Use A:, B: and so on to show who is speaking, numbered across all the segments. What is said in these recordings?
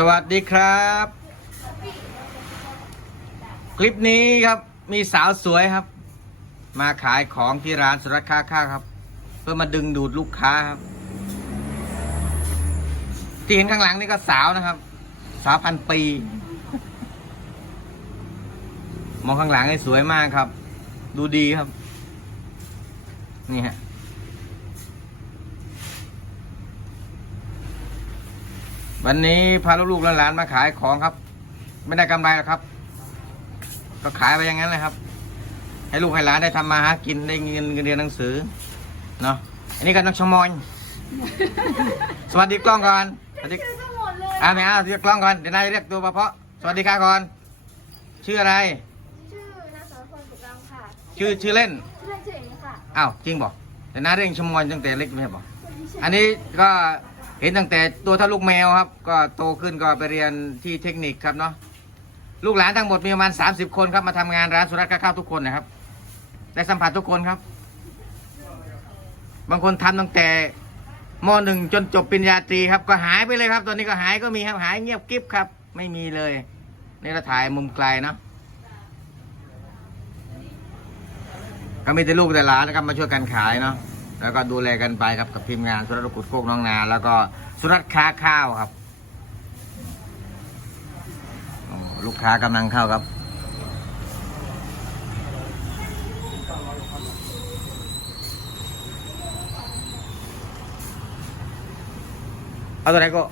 A: สวัสดีครับ คลิปนี้ครับมีสาวสวยครับ มาขายของที่ร้านสุรค้าค่าครับ เพื่อมาดึงดูดลูกค้าครับ ที่เห็นข้างหลังนี่ก็สาวนะครับ สาวพันปี มองข้างหลังนี่สวยมากครับ ดูดีครับ นี่ฮะ วันนี้พาลูกๆหลานๆมาขายของครับ ไม่ได้กำไรหรอกครับ ก็ขายไปอย่างนั้นเลยครับ ให้ลูกให้หลานได้ทำมาหากินได้เงินเงินเรียนหนังสือเนาะอันนี้ก็น้องชมอยสวัสดีกล้องก่อนสวัสดีอ่าไม่เอาเรียกกล้องก่อนเดี๋ยวนายเรียกตัวเพราะๆสวัสดีค่ะก่อน ชื่ออะไร
B: ชื่อนางสาวพรกุกรังค่ะ
A: ชื่อชื่อเล่น
B: ชื่อเล่นชื่อเองค่ะ
A: อ้าวจริงบอกแต่น้าเรียกชมอยตั้งแต่เล็กไม่ใช่บอก
B: คนที่ชื่อ
A: อันนี้ก็ เห็นตั้งแต่ตัวเท่าลูกแมวครับ ก็โตขึ้นก็ไปเรียนที่เทคนิคครับเนาะลูกหลานทั้งหมดมีประมาณ 30 คนครับมาทำงานร้านสุรัตน์ข้าวทุกคนนะครับ ได้สัมผัสทุกคนครับ บางคนทำตั้งแต่มหนึ่งจนจบปริญญาตรีครับ ก็หายไปเลยครับ ตอนนี้ก็หายก็มีครับหายเงียบกิ๊บครับ ไม่มีเลยนี่เราถ่ายมุมไกลเนาะก็มีแต่ลูกแต่หลานนะครับมาช่วยกันขายเนาะ แล้วก็ดูแลกันไปครับกับทีมงานสุรัตกุดโคกน้องนา แล้วก็สุรัตค้าข้าวครับลูกค้ากำลังเข้าครับ เอาตัวไหนก็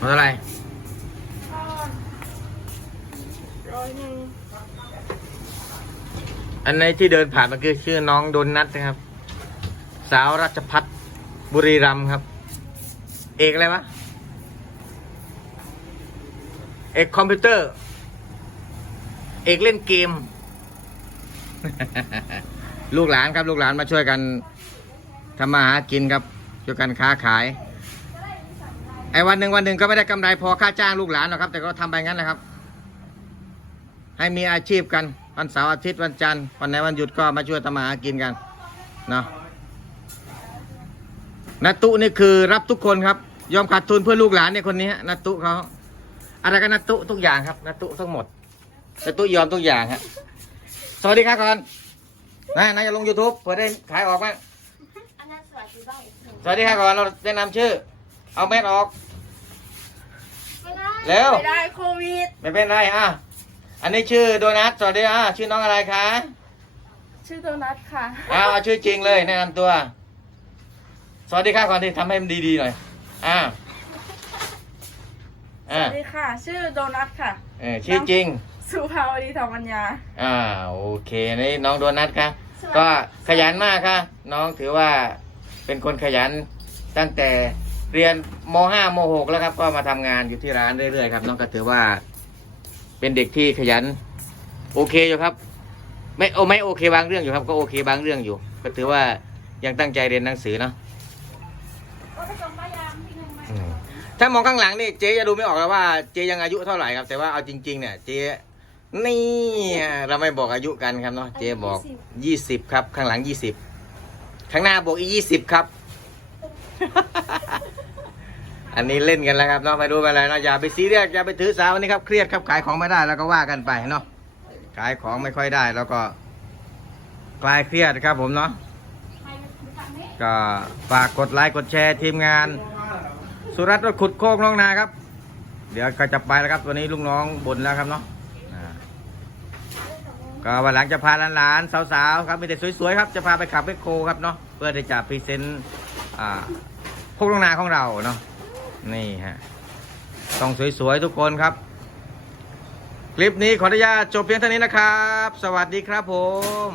A: เอาตัวอะไร
B: ร้อยหนึ่ง
A: อันในที่เดินผ่านมื่อกี้ชื่อน้องโดนนัทนะครับ สาวรัชพัฒน์บุรีรัมย์ครับ เอกอะไรวะเอกคอมพิวเตอร์ เอกเล่นเกม ลูกหลานครับลูกหลานมาช่วยกันทำมาหากินครับช่วยกันค้าขาย ไอ้วันหนึ่งวันหนึ่งก็ไม่ได้กำไรพอค่าจ้างลูกหลานหรอกครับ แต่ก็ทำไปงั้นนะครับ ให้มีอาชีพกัน วันเสาร์อาทิตย์วันจันทร์วันไหนวันหยุดก็มาช่วยทำมาหากินกันเนาะนัตุนี่คือรับทุกคนครับ ยอมขาดทุนเพื่อลูกหลานเนี่ยคนนี้ฮะนัตุเขาอะไรก็นัตุทุกอย่างครับนัตุทั้งหมดนัตุยอมทุกอย่างฮะสวัสดีครับก่อนนะนายจะลง YouTube เพื่อได้ขายออกไหม
B: อันนั้นสวัสดีบ้างอีกหนึ่ง
A: สวัสดีครับก่อนเราแนะนำชื่อ เอาแมสออก
B: ไม่ได้
A: เร็ว
B: ไม่ได้โควิด
A: ไม่เป็นไรอะ อันนี้ชื่อโดนัทสวัสดีอะชื่อน้องอะไรคะ
B: ชื่อโดนัทค่ะ
A: เอาเอาชื่อจริงเลยแนะนำตัว สวัสดีครับก่อนที่ทำให้มันดีๆหน่อย อ่า
B: ส
A: อ่า
B: วัสดีค่ะ ชื่อโดนัทค่ะ
A: เออชื่อจริง
B: สุภาวดีทองปัญญา
A: อ่าโอเคนี่น้องโดนัทค่ะ ก็ขยันมากค่ะ น้องถือว่าเป็นคนขยันตั้งแต่ เรียนม .5 ม .6 แล้วครับ ก็มาทำงานอยู่ที่ร้านเรื่อยๆครับน้องก็ถือว่าเป็นเด็กที่ขยัน โอเคอยู่ครับ ไม่โอไม่โอเคบางเรื่องอยู่ครับ ก็โอเคบางเรื่องอยู่ ก็ถือว่ายังตั้งใจเรียนหนังสือเนาะ
B: ก็ไปส่งป้ายามที่หนึ่งไหม
A: อืมถ้ามองข้างหลังนี่เจ๊จะดูไม่ออกแล้วว่าเจ๊ยังอายุเท่าไหร่ครับ แต่ว่าเอาจริงๆเนี่ยเจ๊นี่เราไม่บอกอายุกันครับเนาะเจ๊บอกยี่สิบครับ ข้างหลังยี่สิบข้างหน้าบอกอีกยี่สิบครับ อันนี้เล่นกันแล้วครับเนาะไม่รู้เป็นไรเนาะอย่าไปซีเรียสอย่าไปถือสาวันนี้ครับเครียดครับขายของไม่ได้แล้วก็ว่ากันไปเนาะขายของไม่ค่อยได้แล้วก็คลายเครียดครับผมเนาะก็ฝากกดไลค์กดแชร์ทีมงาน สุรัตน์รถขุดโคกน้องนาครับ เดี๋ยวก็จะไปแล้วครับตัวนี้ลุงน้องบ่นแล้วครับเนาะก็วันหลังจะพาหลานๆสาวๆครับมีแต่สวยๆครับจะพาไปขับเบคโคครับเนาะเพื่อที่จะพรีเซนต์โคกน้องนาของเราเนาะ นี่ฮะต้องสวยๆทุกคนครับ คลิปนี้ขออนุญาตจบเพียงเท่านี้นะครับ สวัสดีครับผม